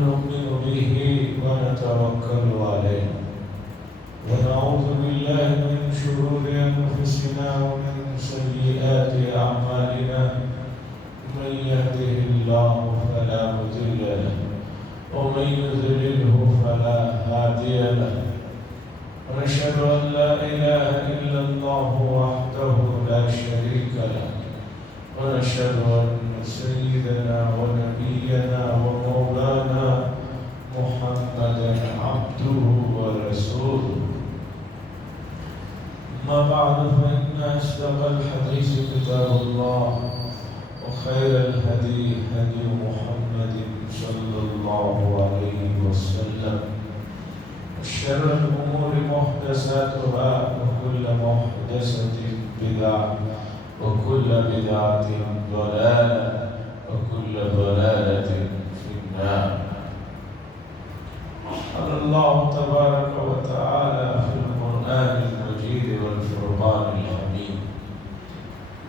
ونؤمن به ونتوكل عليه ونعوذ بالله من شرور أنفسنا ومن سيئات أعمالنا من يهده الله فلا مضل له ومن يضلله فلا هادي له ونشهد أن لا إله إلا الله وحده لا شريك له ونشهد أن سيدنا ونبينا ومولانا محمدا عبده ورسوله ما بعد فإن أصدق الحديث كتاب الله وخير الهدي هدي محمد صلى الله عليه وسلم وشر الأمور محدثاتها وكل محدثة بدعة وكل بدعة ضلالة وكل ضلالة في النار. قال الله تبارك وتعالى في القرآن المجيد والفرقان الحميد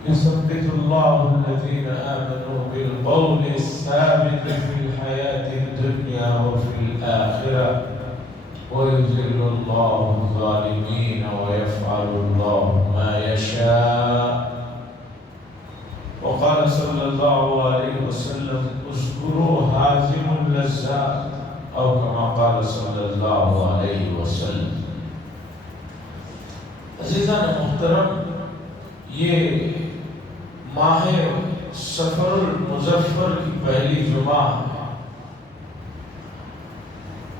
يثبت الله الذين آمنوا بالقول الثابت في الحياة الدنيا وفي الآخرة ويذل الله الظالمين ويفعل الله ما يشاء. وقال صلى الله عليه وسلم اذكروا هازم اللذات او كما قال صلی اللہ علیہ وسلم. عزیزان محترم، یہ ماہ سفر المظفر کی پہلی جمعہ ہے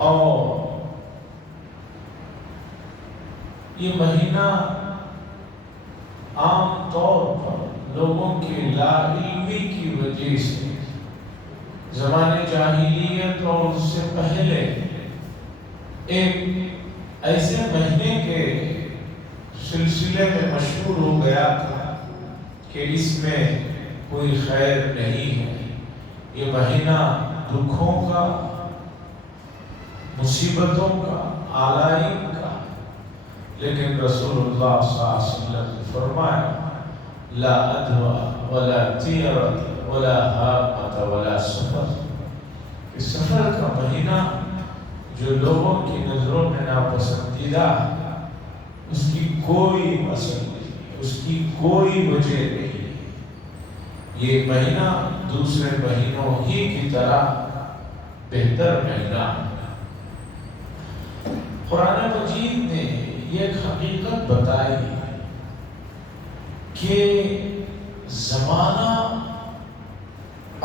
اور یہ مہینہ عام طور پر لوگوں کی لا علمی کی وجہ سے زمانے جاہلیت اور اس سے پہلے ایک ایسے مہینے کے سلسلے میں مشہور ہو گیا تھا کہ اس میں کوئی خیر نہیں ہے، یہ مہینہ دکھوں کا، مصیبتوں کا، آلائم کا. لیکن رسول اللہ صلی اللہ علیہ وسلم نے فرمایا لا ادوا ولا تیرت ولا حامت ولا سفر. اس سفر کا مہینہ جو لوگوں کی نظروں میں ناپسندیدہ ہے، اس کی کوئی اثر نہیں، اس کی کوئی وجہ نہیں. یہ مہینہ دوسرے مہینوں ہی کی طرح بہتر مہینہ. قرآن مجید نے یہ ایک حقیقت بتائی کہ زمانہ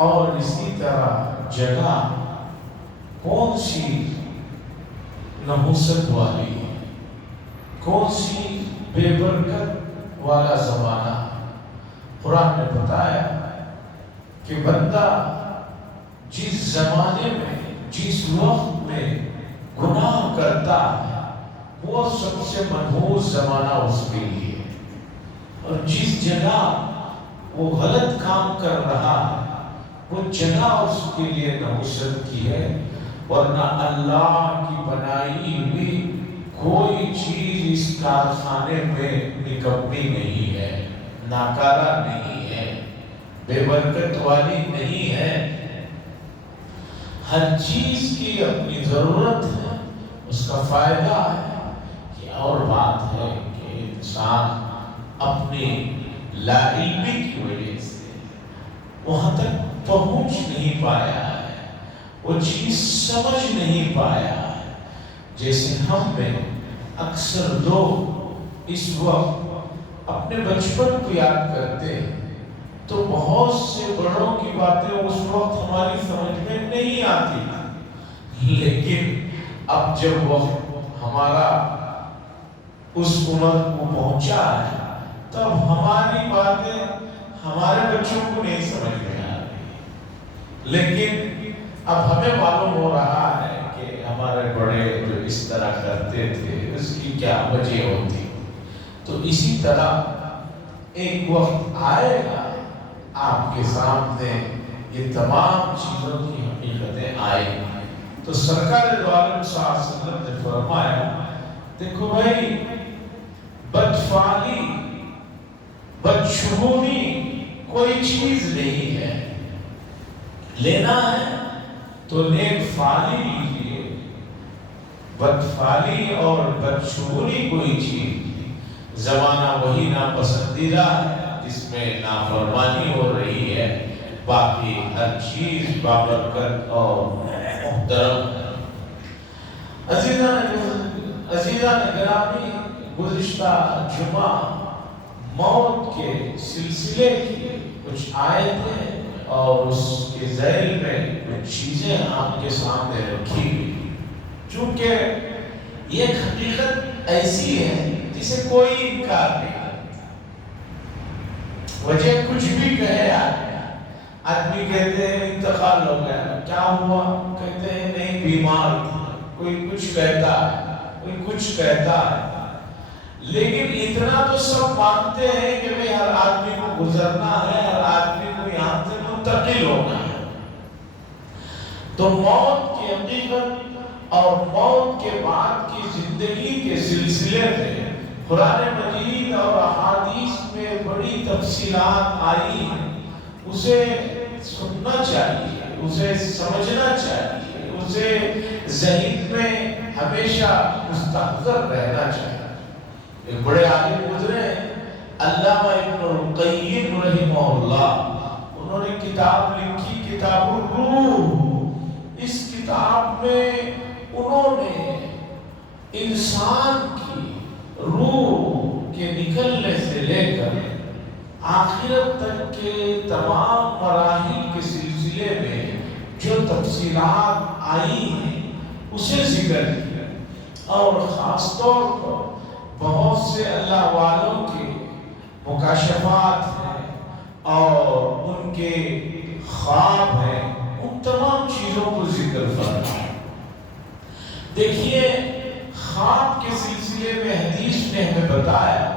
اور اسی طرح جگہ کون سی نحوست والی ہے، کون سی بے برکت والا زمانہ. قرآن نے بتایا کہ بندہ جس زمانے میں، جس وقت میں گناہ کرتا ہے وہ سب سے منحوس زمانہ اس کے لیے، اور جس جگہ وہ غلط کام کر رہا ہے وہ جگہ اس کے لیے نحوست کی ہے. ورنہ اللہ کی بنائی ہوئی کوئی چیز اس کارخانے میں نکمی نہیں ہے، ناکارہ نہیں ہے، بے برکت والی نہیں ہے. ہر چیز کی اپنی ضرورت ہے، اس کا فائدہ ہے. اور بات ہے کہ انسان اپنی لا علمی کی وجہ سے وہاں تک پہنچ نہیں پایا ہے، وہ چیز سمجھ نہیں پایا ہے. جیسے ہم میں اکثر لوگ اس وقت اپنے بچپن کو یاد کرتے ہیں تو بہت سے بڑوں کی باتیں اس وقت ہماری سمجھ میں نہیں آتی، لیکن اب جب وقت ہمارا اس عمر کو پہنچا ہے تب ہماری باتیں ہمارے بچوں کو نہیں سمجھ میں آ رہی. لیکن اب ہمیں معلوم ہو رہا ہے کہ ہمارے بڑے جو اس طرح کرتے تھے اس کی کیا وجہ ہوتی. تو اسی طرح ایک وقت آئے گا آپ کے سامنے یہ تمام چیزوں کی حقیقتیں آئیں گی. تو سرکار دو عالم صلی اللہ علیہ وسلم نے فرمایا دیکھو بھائی، بدفعلی بدشگونی کوئی چیز نہیں ہے. لینا ہے تو نیک فعلی لیجیے، بدفعلی اور بدشگونی کوئی چیز، زمانہ وہی ناپسندیدہ ہے جس میں نافرمانی ہو رہی ہے، باقی ہر چیز بابرکت اور محترم ہے۔ عزیزان گرامی، گزشتہ جمعہ موت کے سلسلے کی کچھ آیتیں اور اس کے ذیل میں کچھ چیزیں آپ کے سامنے رکھی ہوئی، چونکہ یہ ایک حقیقت ایسی ہے جسے کوئی انکار نہیں کرتا۔ وجہ کچھ بھی کہے آدمی کہتے ہیں انتقال ہو گیا، کیا ہوا؟ کہتے ہیں نہیں بیمار تھا، کوئی کچھ کہتا ہے، کوئی کچھ کہتا ہے، لیکن اتنا تو سب مانتے ہیں کہ بھئی ہر آدمی کو گزرنا ہے، ہر آدمی کو یہاں سے منتقل ہونا ہے۔ تو موت کی حقیقت اور موت کے بعد کی زندگی کے سلسلے میں قرآن مجید اور احادیث میں بڑی تفصیلات آئی ہیں، اسے سننا چاہیے، اسے سمجھنا چاہیے، اسے ذہن میں ہمیشہ مستحضر رہنا چاہیے۔ ایک بڑے عالم گزرے علامہ ابن القیم رحمہ اللہ، انہوں نے کتاب لکھی کتاب الروح۔ اس کتاب میں انہوں نے انسان کی روح کے نکلنے سے لے کر آخرت تک کے تمام مراحل کے سلسلے میں جو تفصیلات آئی ہیں اسے ذکر کیا، اور خاص طور پر بہت سے اللہ والوں کے مکاشفات ہیں اور ان کے خواب ہیں، ان تمام چیزوں کو ذکر فرمایا۔ دیکھیے، خواب کے سلسلے میں حدیث نے ہمیں بتایا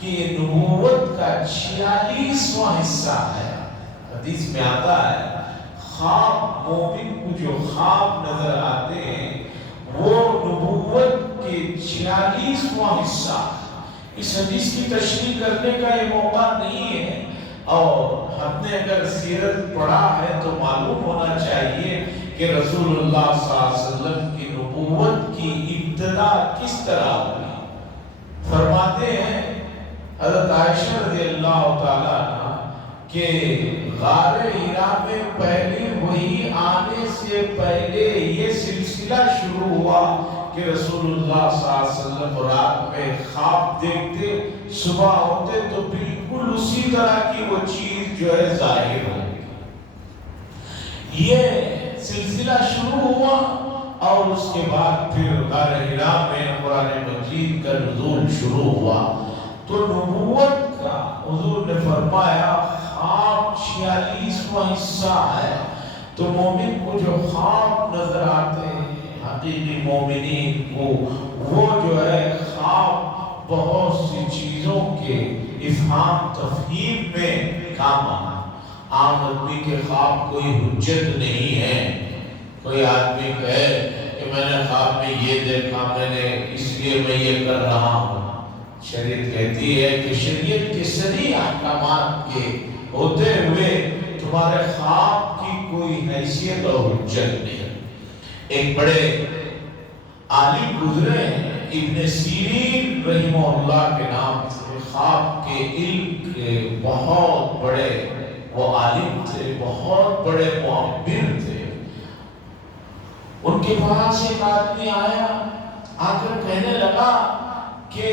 کہ یہ نبوت کا 46واں حصہ ہے۔ حدیث میں آتا ہے خواب، مومن کو جو خواب نظر آتے ہیں وہ نبوت کے 46واں حصہ۔ اس حدیث کی تشریح کرنے کا یہ موقع نہیں ہے، اور ہم نے اگر سیرت پڑھا ہے تو معلوم ہونا چاہیے کہ رسول اللہ صلی اللہ علیہ وسلم کی نبوت کی ابتدا کس طرح ہوئی۔ فرماتے ہیں حضرت عائشہ رضی اللہ تعالیٰ عنہ کہ غار حرا میں پہلے وہی آنے سے پہلے یہ سلسلہ شروع ہوا کہ رسول اللہ صلی اللہ علیہ وسلم رات میں خواب دیکھتے، صبح ہوتے تو بالکل اسی طرح کی وہ چیز جو ہے ظاہر ہو۔ یہ سلسلہ شروع ہوا اور اس کے بعد پھر غار حرا میں قرآن مجید کا نزول شروع ہوا۔ تو نبوت کا حضور نے فرمایا خواب 46واں حصہ ہے۔ تو مومن کو جو خواب نظر آتے ہیں، حقیقی مومنین کو وہ جو ہے خواب بہت سی چیزوں کے افہام تفہیم میں کام آنا۔ عام آدمی کے خواب کوئی حجت نہیں ہے۔ کوئی آدمی کہے کہ میں نے خواب میں یہ دیکھا، میں نے اس لیے میں یہ کر رہا ہوں۔ شریعت کہتی ہے کہ شریعت کے صریح احکامات کے ہوتے ہوئے تمہارے خواب کی کوئی حیثیت اور حجت نہیں۔ ایک بڑے عالم گزرے ہیں ابن سیرین رحمہ اللہ کے نام سے، خواب کے علم کے بہت بڑے وہ عالم تھے، بہت بڑے معبر تھے۔ ان کے پاس ایک آدمی آیا، آ کر کہنے لگا کہ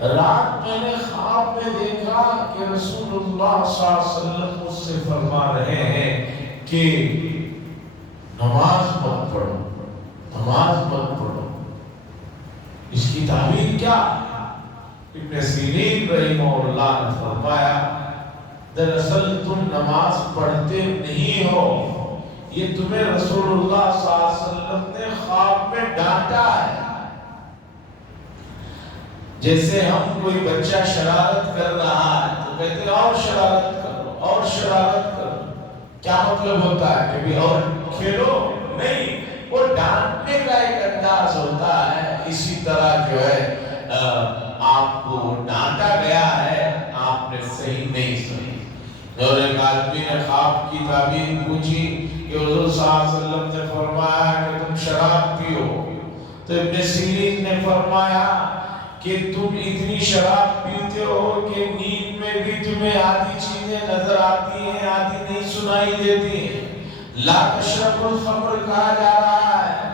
رات میں نے خواب میں دیکھا کہ رسول اللہ صلی اللہ علیہ وسلم مجھ سے فرما رہے ہیں کہ نماز مت پڑھو، نماز مت پڑھو۔ اس کی تعبیر کیا؟ ابن سیرین رحمہ اللہ نے فرمایا دراصل تم نماز پڑھتے نہیں ہو، یہ تمہیں رسول اللہ صلی اللہ علیہ وسلم نے خواب میں ڈانٹا ہے۔ جیسے ہم کوئی بچہ شرارت کر رہا ہے تو کہتے ہیں اور شرارت کرو، اور شرارت کرو۔ کیا مطلب ہوتا ہے کہ بھی اور کھیلو؟ نہیں، وہ ڈانٹنے کا ایک انداز ہوتا ہے۔ اسی طرح جو ہے آپ کو ڈانٹا گیا ہے، آپ نے صحیح نہیں سنی۔ اور ایک آدمی نے خواب کی تعبیر پوچھی کہ حضور صلی اللہ علیہ وسلم نے فرمایا کہ تم شراب پیو، تو ابن سیرین نے فرمایا کہ تم اتنی شراب پیتے ہو کہ نیند میں بھی تمہیں آدھی چیزیں نظر آتی ہیں، آدھی نہیں سنائی دیتی ہیں۔ لا تشرب الخمر کہا جا رہا ہے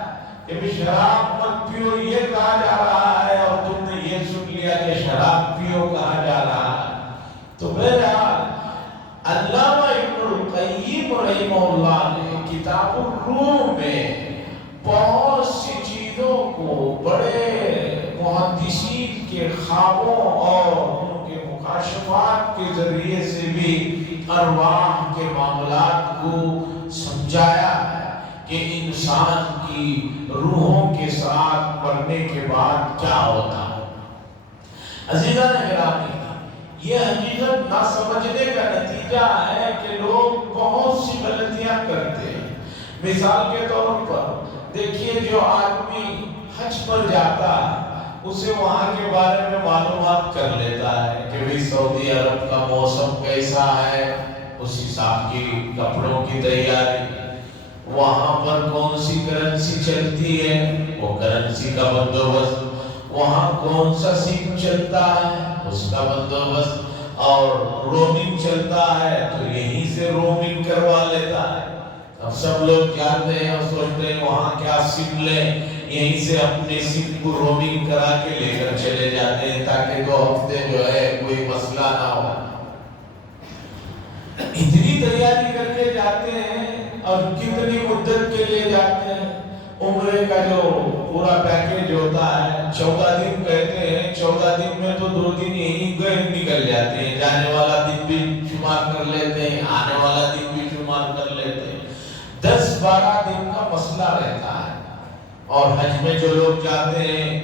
کہ بھی شراب مت پیو یہ کہا جا رہا ہے، اور تم نے یہ سن لیا کہ شراب پیو کہا جا رہا ہے۔ تو بہرحال علامہ ابن القیم رحمہ اللہ نے کتاب الروح میں بہت سی چیزوں کو بڑے محدثین کے خوابوں اور ان کے مکاشفات کے ذریعے سے بھی ارواح کے معاملات کو سمجھایا ہے کہ انسان کی روحوں کے ساتھ مرنے کے بعد کیا ہوتا ہے۔ عزیزان گرامی، یہ حقیقت نہ سمجھنے کا نتیجہ ہے کہ لوگ بہت سی غلطیاں کرتے ہیں۔ مثال کے طور پر دیکھیے، جو آدمی حج پر جاتا ہے اسے وہاں کے بارے میں معلومات کر لیتا ہے کہ بھی سعودی عرب کا موسم کیسا ہے، اس حساب کی کپڑوں کی تیاری، وہاں پر کون سی کرنسی چلتی ہے وہ کرنسی کا بندوبست، وہاں کون سا سیم چلتا ہے اس کا بندوبست، اور رومنگ چلتا ہے تو یہیں سے رومنگ کروا لیتا ہے۔ اب سب لوگ جانتے ہیں اور سوچتے ہیں وہاں کیا سم لیں، یہیں سے اپنے سم کو رومنگ کرا کے لے کر چلے جاتے ہیں تاکہ 2 ہفتے جو ہے کوئی مسئلہ نہ ہو۔ اتنی تیاری کر کے جاتے ہیں اور کتنی مدت کے لیے جاتے ہیں۔ عمرے کا جو پورا پیکیج ہوتا ہے 14 دن کہتے ہیں، 14 دن میں تو 2 دن یہیں گئے نکل جاتے ہیں، جانے والا دن بھی شمار کر لیتے ہیں، آنے والا دن بھی شمار کر لیتے ہیں، 10-12 دن کا مسئلہ رہتا ہے۔ اور حج میں جو لوگ جاتے ہیں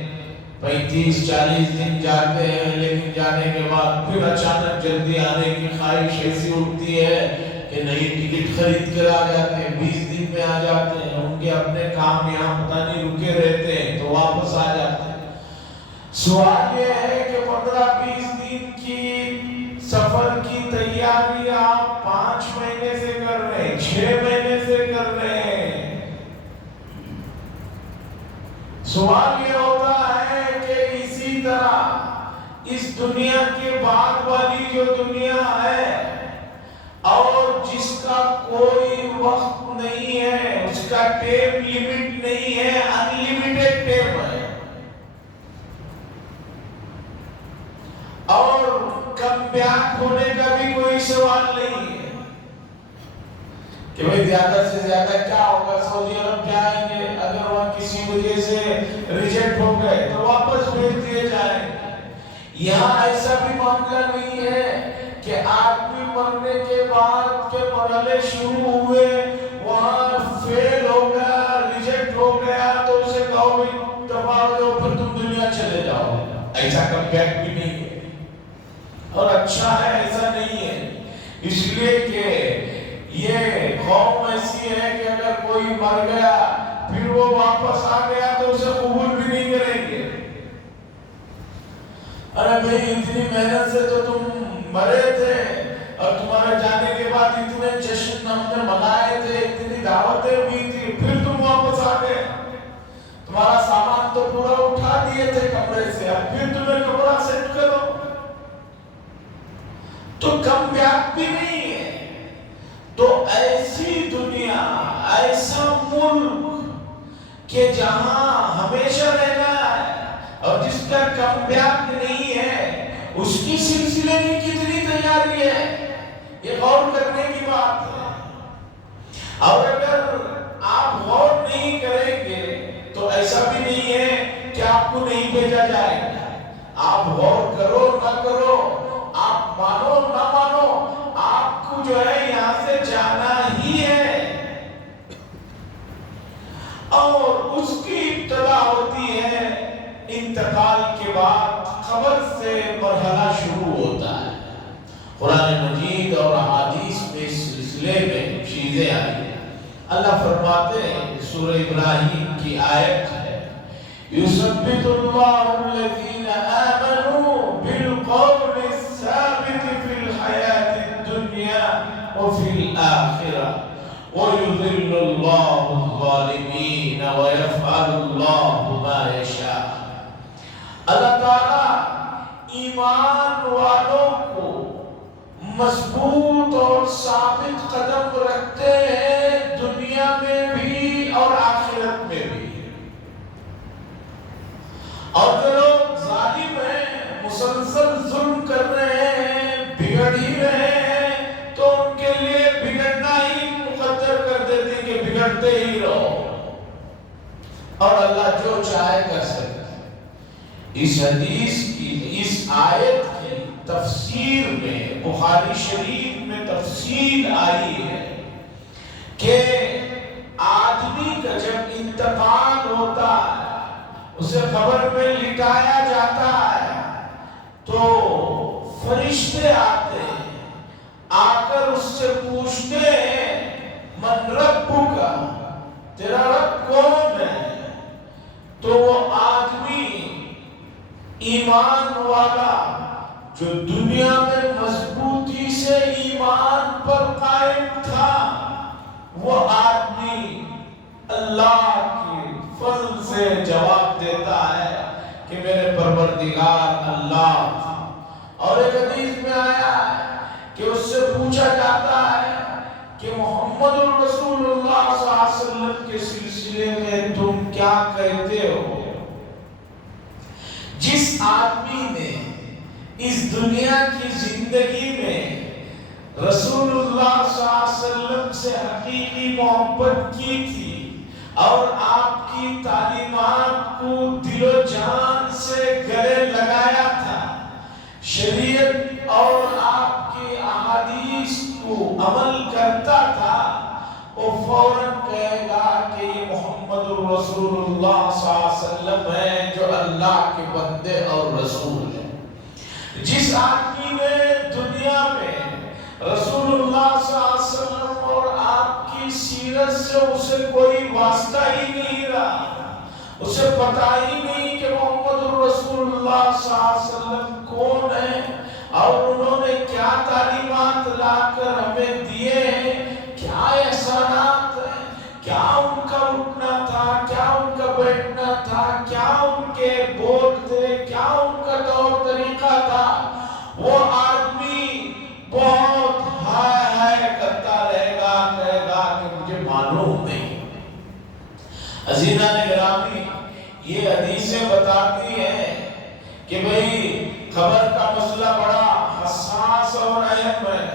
35-40 دن جاتے ہیں، لیکن جانے کے بعد پھر اچانک جلدی آنے کی خواہش ایسی اٹھتی ہے کہ نئی ٹکٹ خرید کر آ جاتے ہیں، 20 دن میں آ جاتے ہیں، ان کے اپنے کام یہاں پتہ نہیں رکے رہتے ہیں تو واپس آ جاتے ہیں۔ سوال یہ ہے کہ 15-20 دن کی سفر کی تیاری آپ 5 مہینے سے کر رہے ہیں، 6 مہینے سے کر رہے ہیں۔ سوال یہ ہوتا ہے کہ اسی طرح اس دنیا کے بعد والی جو دنیا ہے اور جس کا کوئی وقت نہیں ہے، اس کا ٹائم لیمٹ نہیں ہے، انلیمیٹڈ ٹائم ہے، اور کم بیک ہونے کا بھی کوئی سوال نہیں ہے کہ بھئی زیادہ سے زیادہ کیا ہوگا، سعودی عرب جائیں گے، اگر وہاں کسی وجہ سے ریجیکٹ ہو گئے تو واپس بھیج دیے جائیں گے۔ یہاں ایسا بھی معاملہ نہیں ہے کہ آدمی مرنے کے بعد کے مرحلے شروع ہوئے، وہاں فیل ہو گیا، ریجیکٹ ہو گیا تو اسے کہو بھی دفعہ دو پھر تم دنیا چلے جاؤ، ایسا کم بیک بھی نہیں ہے۔ اور اچھا ہے ایسا نہیں ہے، اس لیے کہ یہ قوم ایسی ہے کہ اگر کوئی مر گیا پھر وہ واپس آ گیا تو اسے قبول بھی نہیں کریں گے۔ ارے بھئی اتنی محنت سے تو تم مرے تھے اور تمہارے جانے کے بعد اتنے جشن ہم نے منائے تھے، اتنی دعوتیں ہوئی تھی، پھر تم واپس آ گئے، تمہارا سامان تو پورا اٹھا دیے تھے کمرے سے، اب پھر تمہیں کپڑا سیٹ کرو، تو کم بیک بھی نہیں ہے۔ تو ایسی دنیا، ایسا ملک کہ جہاں ہمیشہ رہنا ہے اور جس کا کم بیک نہیں ہے، اس کی سلسلے کی کتنی تیاری ہے، یہ غور کرنے کی بات ہے۔ اور اگر آپ غور نہیں کریں گے تو ایسا بھی نہیں ہے کہ آپ کو نہیں بھیجا جائے گا۔ آپ غور کرو نہ کرو، آپ مانو نہ مانو، آپ کو جو ہے یہاں سے جانا ہی ہے، اور اس کی ابتدا ہوتی ہے انتقال کے بعد، قبر سے مرحلہ شروع ہوتا ہے۔ قرآن مجید اور احادیث میں اس سلسلے میں چیزیں آئی ہیں۔ اللہ فرماتے ہیں، سورہ ابراہیم کی آیت ہے، یثبت اللہ الذین آمنوا بالقول الثابت فی الحیاة الدنیا وفی الآخرہ وَيُذِلُّ اللَّهُ الظَّالِمِينَ وَيَفْعَلُ اللَّهُ مَا يَشَاءُ۔ اللہ تعالیٰ ایمان والوں کو مضبوط اور ثابت قدم رکھتے ہیں، دنیا میں بھی اور آخرت میں بھی۔ اور جو لوگ ظالم ہیں، مسلسل ظلم کر رہے ہیں، بگڑ ہی رہے ہیں، تو ان کے لیے بگڑنا ہی مقدر کر دیتے ہیں کہ بگڑتے ہی رہو، اور اللہ جو چاہے کر سکتا ہے۔ اس حدیث کی، اس آیت کی تفسیر میں بخاری شریف میں تفصیل آئی ہے کہ آدمی کا جب انتقال ہوتا ہے، اسے قبر میں لٹایا جاتا ہے، تو فرشتے آتے ہیں، آ کر اس سے پوچھتے ہیں من ربک، تیرا رب کون ہے؟ تو وہ آدمی ایمان والا جو دنیا میں مضبوطی سے ایمان پر قائم تھا، وہ آدمی اللہ کی فضل سے جواب دیتا ہے کہ میرے پروردگار اللہ۔ اور ایک حدیث میں آیا ہے کہ اس سے پوچھا جاتا ہے کہ محمد رسول اللہ صلی اللہ علیہ وسلم کے سلسلے میں تم کیا کہتے ہو؟ جس آدمی نے اس دنیا کی زندگی میں رسول اللہ صلی اللہ علیہ وسلم سے حقیقی محبت کی تھی اور آپ کی تعلیمات کو دل و جان سے گلے لگایا تھا، شریعت اور آپ کی احادیث کو عمل کرتا تھا، وہ فوراً کہے گا کہ یہ محمد رسول اللہ صلی اللہ علیہ وسلم ہے جو اللہ کے بندے اور رسول ہیں۔ جس آدمی نے دنیا میں رسول اللہ صلی اللہ علیہ وسلم اور آپ کی سیرت سے اسے کوئی واسطہ ہی نہیں رہا، اسے پتہ ہی نہیں کہ محمد رسول اللہ صلی اللہ علیہ وسلم کون ہے اور انہوں نے کیا تعلیمات لا کر ہمیں دیے ہیں، کیا احسانات ہیں، کیا ان کا اٹھنا تھا، کیا ان کا بیٹھنا تھا، کیا ان کے بول تھے، کیا ان کا طور طریقہ تھا، وہ آدمی بہت ہائے ہائے کرتا رہے گا، کہے گا کہ مجھے معلوم نہیں۔ عزیزان گرامی، یہ حدیثیں بتاتی ہیں کہ بھئی قبر کا مسئلہ بڑا حساس اور اہم ہے۔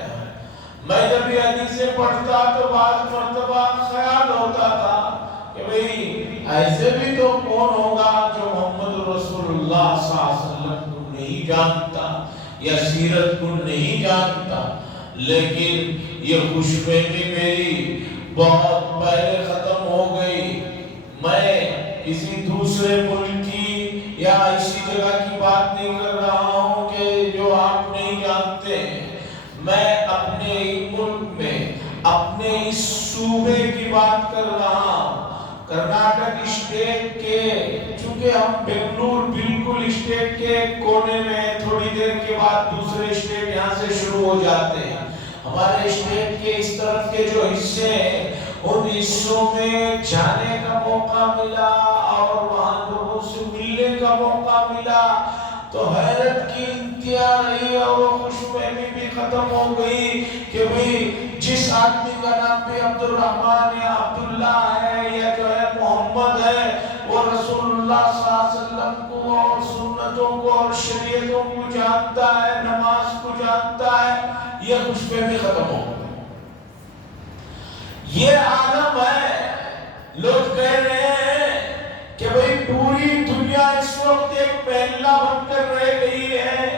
میں جب یہ حدیثیں پڑھتا تو بعض مرتبہ خیال ہوتا تھا کہ بھئی ایسے بھی تو کون ہوگا جو محمد رسول اللہ صلی اللہ علیہ وسلم کو نہیں جانتا یا سیرت کو نہیں جانتا، لیکن یہ خوش فہمی میری بہت پہلے ختم ہو گئی۔ میں کسی دوسرے ملک کی یا اسی جگہ کی بات نہیں کر رہا ہوں کہ جو آپ نہیں جانتے، میں اپنے ملک میں اپنے اس صوبے کی بات کر رہا ہوں، کرناٹک اسٹیٹ کے، چونکہ ہم بنگلور بالکل اسٹیٹ کے کونے میں، تھوڑی دیر کے بعد دوسرے اسٹیٹ یہاں سے شروع ہو جاتے ہیں۔ ہمارے اسٹیٹ کے اس طرف کے جو حصے ہیں، ان حصوں میں جانے کا موقع ملا اور وہاں لوگوں سے ملنے کا موقع ملا تو حیرت کی انتہا رہی اور وہ خوش فہمی بھی ختم ہو گئی کہ بھئی جس آدمی کا نام بھی عبد الرحمن یا عبداللہ ہے یا جو ہے محمد ہے، وہ رسول اللہ صلی اللہ علیہ وسلم کو اور سنتوں کو اور شریعتوں کو جانتا ہے، نماز کو جانتا ہے، یہ خوش فہمی ختم ہو گئی۔ یہ عالم ہے، لوگ کہہ رہے ہیں کہ بھئی پوری دنیا اس وقت ایک محلہ بن کر رہ گئی ہے،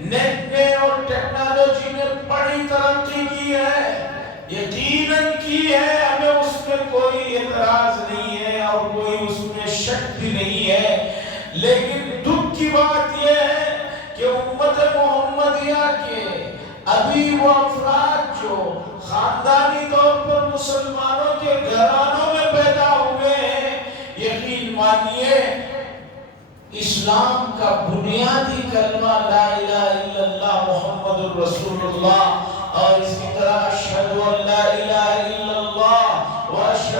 نیٹ نے اور ٹیکنالوجی نے بڑی ترقی کی ہے، یقیناً کی ہے، ہمیں اس میں کوئی اعتراض نہیں ہے اور کوئی اس میں شک بھی نہیں ہے، لیکن دکھ کی بات یہ ہے کہ امت محمدیہ کے ابھی وہ افراد جو خاندانی طور پر مسلمانوں کے گھرانوں میں پیدا ہوئے ہیں، یقین مانیے اسلام کا بنیادی کلمہ لا الہ الا اللہ محمد الرسول اللہ اور اسی طرح اشہد ان لا الہ الا اللہ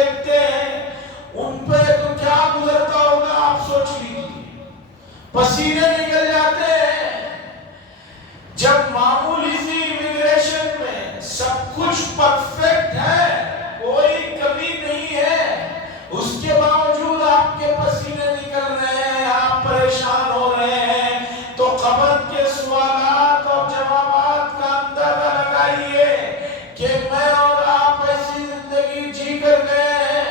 دیکھتے ہیں ان پہ تو کیا گزرتا ہوگا آپ سوچ لیجیے. پسینے نکل جاتے ہیں. جب معمولی سی امیگریشن میں سب کچھ پرفیکٹ ہے، کوئی کمی نہیں ہے، اس کے باوجود آپ کے پسینے نکل رہے ہیں، آپ پریشان ہو رہے ہیں، تو قبر کے سوالات اور جوابات کا اندازہ لگائیے کہ میں اور آپ ایسی زندگی جی کر گئے ہیں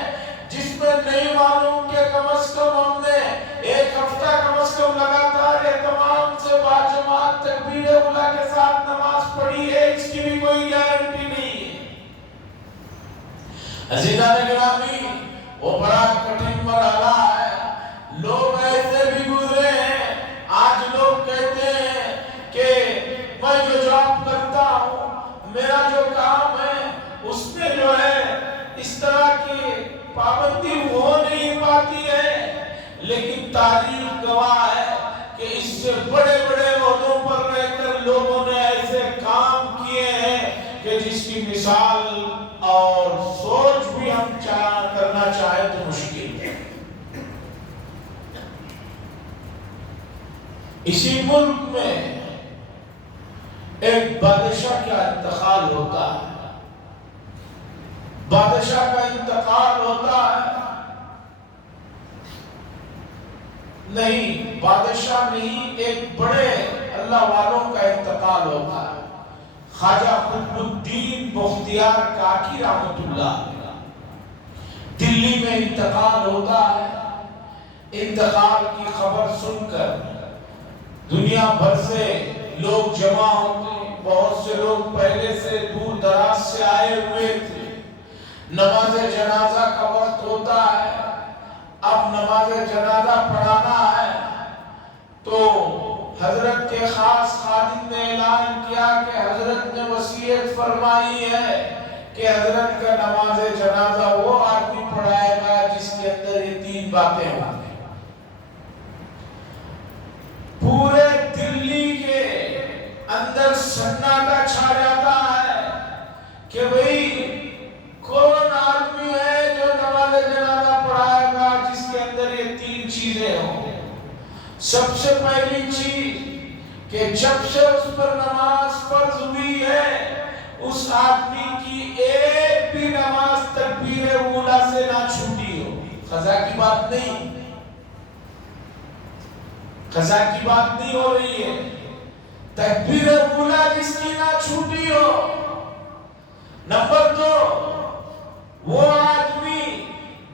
جس میں نہیں معلوم کہ کم از کم ہم نے ایک ہفتہ کم از کم لگاتار اہتمام سے باجماعت تکبیر اولیٰ کے ساتھ نماز پڑھی ہے، اس کی بھی کوئی گارنٹی نہیں ہے. عزیزان گرامی، وہ بڑا کٹھن مرحلہ ہے. لوگ ایسے بھی گزرے ہیں. آج لوگ کہتے ہیں کہ میں جو جاب کرتا ہوں، میرا جو کام ہے، اس میں جو ہے اس طرح کی پابندی ہو نہیں پاتی ہے، لیکن تاریخ گواہ ہے کہ اس سے بڑے بڑے عہدوں پر رہ کر لوگوں نے ایسے کام کیے ہیں کہ جس کی مثال اور سوچ بھی ہم کرنا چاہیں تو مشکل ہے. اسی ملک میں ایک بادشاہ کا انتقال ہوتا ہے. بادشاہ کا انتقال ہوتا ہے، نہیں بادشاہ نہیں، ایک بڑے اللہ والوں کا انتقال ہوتا ہے. خواجہ قطب الدین بختیار کاکی رحمت اللہ دلی میں انتقال ہوتا ہے. انتقال کی خبر سن کر دنیا بھر سے لوگ جمع ہوتے ہیں. بہت سے لوگ پہلے سے دور دراز سے آئے ہوئے تھے. نماز جنازہ کا وقت ہوتا ہے. اب نماز جنازہ پڑھانا ہے تو حضرت کے خاص خادم نے اعلان کیا کہ حضرت نے وصیت فرمائی ہے کہ حضرت کا نماز جنازہ وہ آدمی پڑھائے گا جس کے اندر یہ 3 باتیں ہوں. پورے دلی کے اندر سناٹا چھا جاتا ہے کہ بھئی کون آدمی ہے جو نماز جنازہ پڑھائے گا جس کے اندر یہ 3 چیزیں ہوں. سب سے پہلی چیز کہ جب سے اس پر نماز فرض ہوئی ہے اس آدمی کی ایک بھی نماز تکبیر اولیٰ سے نہ چھوٹی ہو. قضا کی بات نہیں، قضا کی بات نہیں ہو رہی ہے. تکبیر اولیٰ جس کی نہ چھوٹی ہو. نمبر 2، وہ آدمی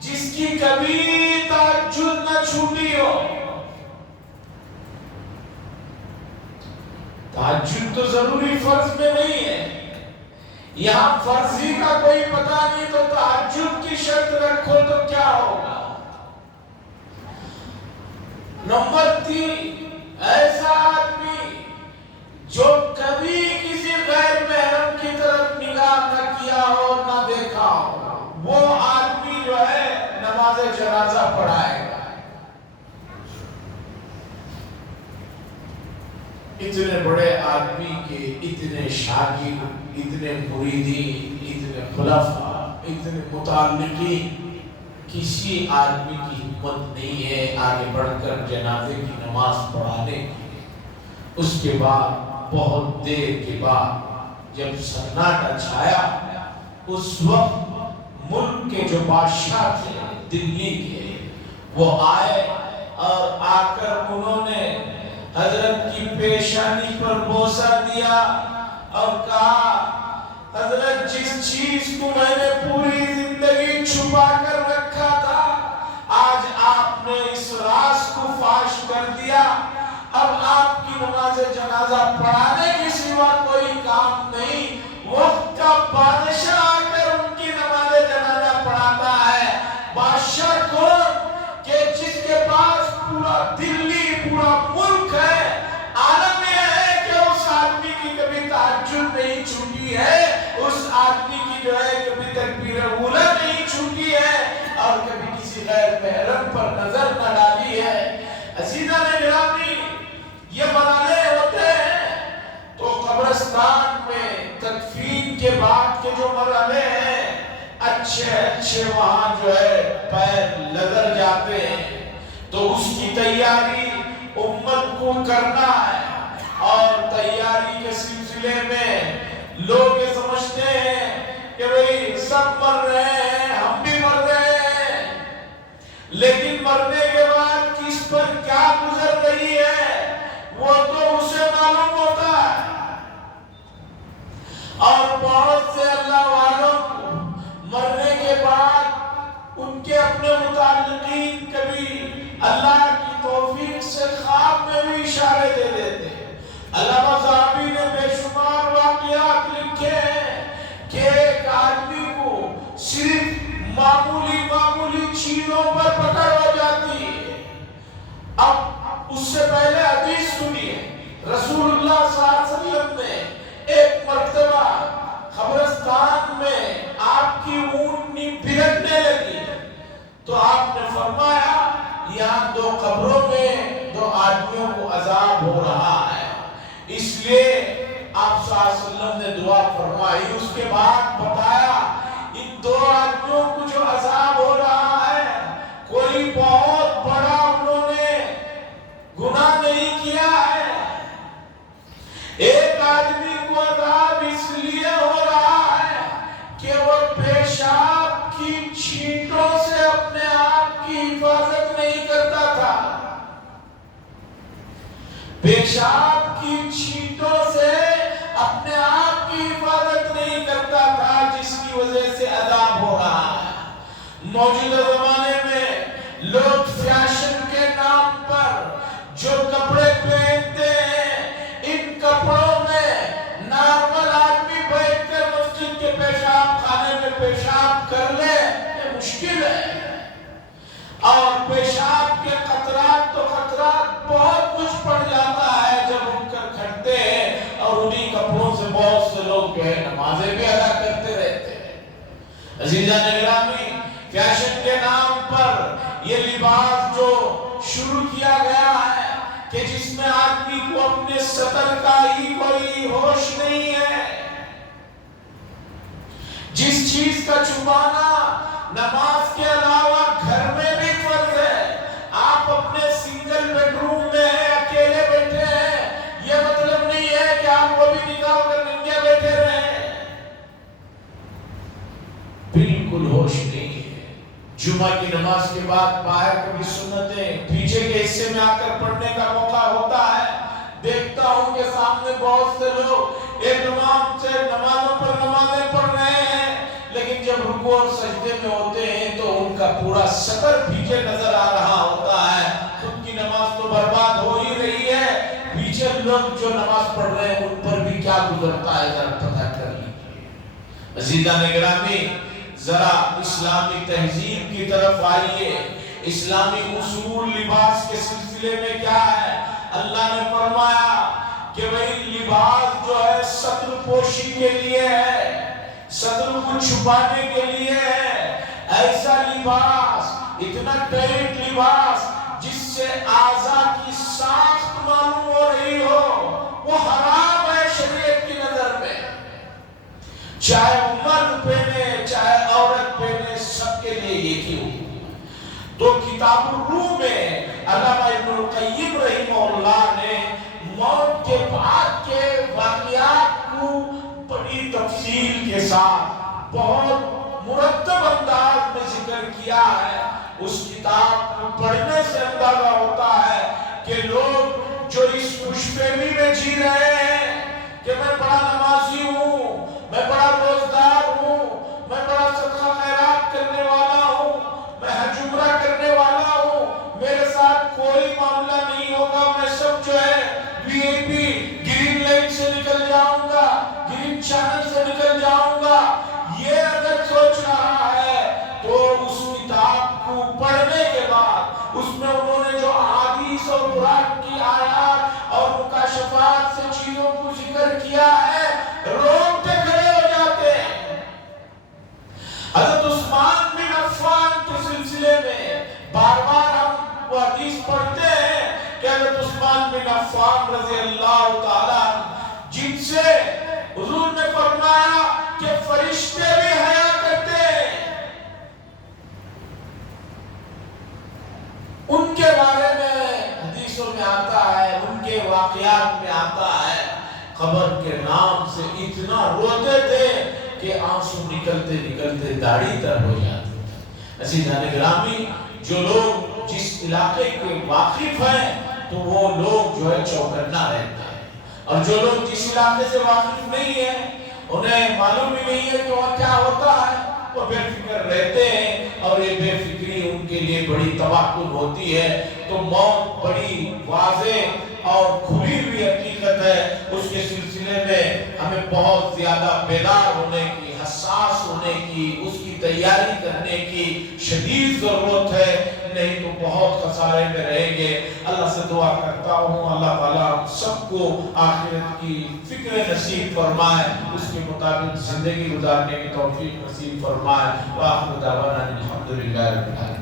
جس کی کبھی تہجد نہ چھوٹی ہو. تہجد تو ضروری فرض میں نہیں ہے، یہاں فرضی کا کوئی پتہ نہیں تو تہجد کی شرط رکھو تو کیا ہوگا. نمبر 3، ایسا آدمی جو کبھی کسی غیر محرم کی طرف نگاہ نہ کیا ہو نہ دیکھا ہو، وہ آدمی جو ہے نماز جنازہ پڑھائے گا. اتنے بڑے آدمی کے اتنے شاگرد، اتنے مریدین، اتنے خلفاء، اتنے متعلقین، کسی آدمی کی ہمت نہیں ہے آگے بڑھ کر جنازے کی نماز پڑھانے کی. اس کے بعد بہت دیر کے بعد جب سناٹا چھایا، اس وقت ملک کے جو بادشاہ تھے دلی کے، وہ آئے اور آ کر انہوں نے حضرت کی پیشانی پر بوسہ دیا اور کہا حضرت جس چیز کو میں نے پوری زندگی چھپا کر رکھا تھا آج آپ نے اس راز کو فاش کر دیا. اب آپ کی نماز جنازہ پڑھانے کے سوا کوئی کام نہیں. وقت کا بادشاہ آ کر ان کی نماز جنازہ پڑھاتا ہے. بادشاہ کون؟ کہ جس کے پاس پورا دلی، پورا ملک ہے. عالم یہ ہے کہ اس آدمی کی کبھی تہجد نہیں چھوٹی ہے، اس آدمی کی جو ہے کبھی تکبیر اولیٰ نہیں چھوٹی ہے اور کبھی کسی غیر محرم پر نظر نہ ڈالی ہے. عزیزان گرامی، یہ مرحلے ہوتے ہیں تو قبرستان میں تدفین کے بعد کے جو مرحلے ہیں اچھے اچھے وہاں جو ہے پیر لگڑ جاتے ہیں تو اس کی تیاری امت کو کرنا ہے. اور تیاری کے سلسلے میں لوگ یہ سمجھتے ہیں کہ بھئی سب مر رہے ہیں، ہم بھی مر رہے ہیں، لیکن مرنے کے بعد کس پر کیا گزر رہی ہے وہ تو اسے معلوم ہوتا ہے. اور بہت سے اللہ والوں کو مرنے کے بعد ان کے اپنے متعلقین کبھی اللہ کی توفیق سے خواب میں بھی اشارے دے دیتے ہیں. علامہ صحابی نے بے شمار واقعات لکھے ہیں کہ ایک آدمی کو صرف معمولی چیزوں پر پکڑ ہو جاتی ہے. اب اس سے پہلے حدیث سنیے، رسول اللہ صلی اللہ علیہ وسلم نے ایک مرتبہ قبرستان میں آپ کی اونٹنی بھڑکنے لگی تو آپ نے فرمایا یہاں دو قبروں میں دو آدمیوں کو عذاب ہو رہا ہے، اس لیے آپ صلی اللہ علیہ وسلم نے دعا فرمائی. اس کے بعد بتایا ان دو آدمیوں کو جو عذاب ہو رہا ہے کوئی بہت بڑا انہوں نے گناہ نہیں کیا ہے. ایک آدمی کو عذاب اس لیے ہو رہا ہے کہ وہ پیشاب کی چھینٹوں سے اپنے آپ کی حفاظت نہیں کرتا تھا. پیشاب کی چھینٹوں سے اپنے آپ کی حفاظت نہیں کرتا تھا، جس کی وجہ سے عذاب ہو رہا ہے. موجودہ زمانے میں لوگ فیشن کے نام پر جو کپڑے پہنتے ہیں، ان کپڑوں میں نارمل آدمی بیٹھ کر مسجد کے پیشاب خانے میں پیشاب کر لے یہ مشکل ہے. اور پیشاب کے قطرات تو قطرات بہت کچھ پڑ جاتا ہے جب اٹھ کر کھڑتے ہیں، اور انہی کپڑوں سے بہت سے لوگ نمازیں بھی ادا کرتے رہتے ہیں. عزیزان گرامی، فیشن کے نام پر یہ لباس جو شروع کیا گیا ہے کہ جس میں آدمی کو اپنے سطر کا ہی کوئی ہوش نہیں ہے، جس چیز کا چھپانا نماز کے علاوہ گھر میں بھی فرض ہے. آپ اپنے سنگل بیڈ روم میں اکیلے بیٹھے ہیں، یہ مطلب نہیں ہے کہ آپ وہ بھی نکال کر ننگے بیٹھے رہیں. بالکل ہوش نہیں ہے. جمعہ کی نماز کے بعد باہر کبھی سنتیں پیچھے کے حصے میں آ کر پڑھنے کا موقع ہوتا ہے. دیکھتا ہوں کہ سامنے بہت سے لوگ ایک امام سے نمازوں پر نمازیں پڑھ رہے ہیں، لیکن جب رکوع اور سجدے میں ہوتے ہیں تو ان کا پورا سطر پیچھے نظر آ رہا ہوتا ہے. خود کی نماز تو برباد ہو ہی رہی ہے، پیچھے لوگ جو نماز پڑھ رہے ہیں ان پر بھی کیا گزرتا ہے ذرا پتہ کر لیجیے. عزیزان گرامی، ذرا اسلامی تہذیب کی طرف آئیے. اسلامی اصول لباس کے سلسلے میں کیا ہے؟ اللہ نے فرمایا کہ بھئی لباس جو ہے ستر پوشی کے لیے ہے، ستر کو چھپانے کے لیے ہے. ایسا لباس، اتنا ٹائٹ لباس جس سے اعضاء کی ساخت معلوم ہو رہی ہو، وہ حرام ہے شریعت کی نظر میں. چاہے مرد پہنے چاہے عورت پہنے، سب کے لیے یہ کیوں. تو کتاب الروح میں علامہ ابن القیم رحمہ اللہ نے موت کے بعد کے واقعات کو بڑی تفصیل کے ساتھ بہت مرتب انداز میں ذکر کیا ہے. اس کتاب کو پڑھنے سے اندازہ ہوتا ہے کہ لوگ جو اس خوش فہمی میں جی رہے ہیں کہ میں بڑا نمازی ہوں، میں بڑا روزدار ہوں، میں بڑا صدقہ خیرات کرنے والا ہوں، میں حج عمرہ کرنے والا ہوں، میرے ساتھ کوئی معاملہ نہیں ہوگا، میں سب جو ہے وی آئی پی گرین لائن سے نکل جاؤں گا، گرین چینل سے نکل جاؤں گا. یہ اگر سوچ رہا ہے تو اس کتاب کو پڑھنے کے بعد اس میں انہوں نے جو احادیث اور قرآن کی آیات اور مکاشفات سے چیزوں کو ذکر کیا ہے، روتے کھڑے ہو جاتے ہیں. حضرت عثمان بن عفان کے سلسلے میں بار بار ہم وہ حدیث پڑھتے ہیں کہ حضرت عثمان بن عفان رضی اللہ تعالیٰ جن سے حضور نے فرمایا کہ فرشتے بھی حیا کرتے ہیں. واقعات میں آتا ہے قبر کے نام سے اتنا روتے تھے کہ آنسو نکلتے نکلتے داڑھی تر ہو جاتے تھے۔ عزیزان گرامی، جو لوگ جس علاقے کے واقف ہیں تو وہ لوگ جو ہے چوکنا رہتے ہیں، اور جو لوگ جس علاقے سے واقف نہیں ہیں انہیں معلوم ہی نہیں ہے کہ وہاں کیا ہوتا ہے، وہ بے فکر رہتے ہیں، اور یہ بے فکری ان کے لیے بڑی توقع ہوتی ہے۔ تو موت بڑی واضح اور کھلی ہوئی حقیقت ہے، اس کے سلسلے میں ہمیں بہت زیادہ بیدار ہونے کی، حساس ہونے کی، اس کی تیاری کرنے کی شدید ضرورت ہے، نہیں تو بہت خسارے میں رہیں گے۔ اللہ سے دعا کرتا ہوں اللہ تعالیٰ ہم سب کو آخرت کی فکر نصیب فرمائے، اس کے مطابق زندگی گزارنے کی توفیق نصیب فرمائے۔ وآخر دعوانا الحمدللہ رب العالمین۔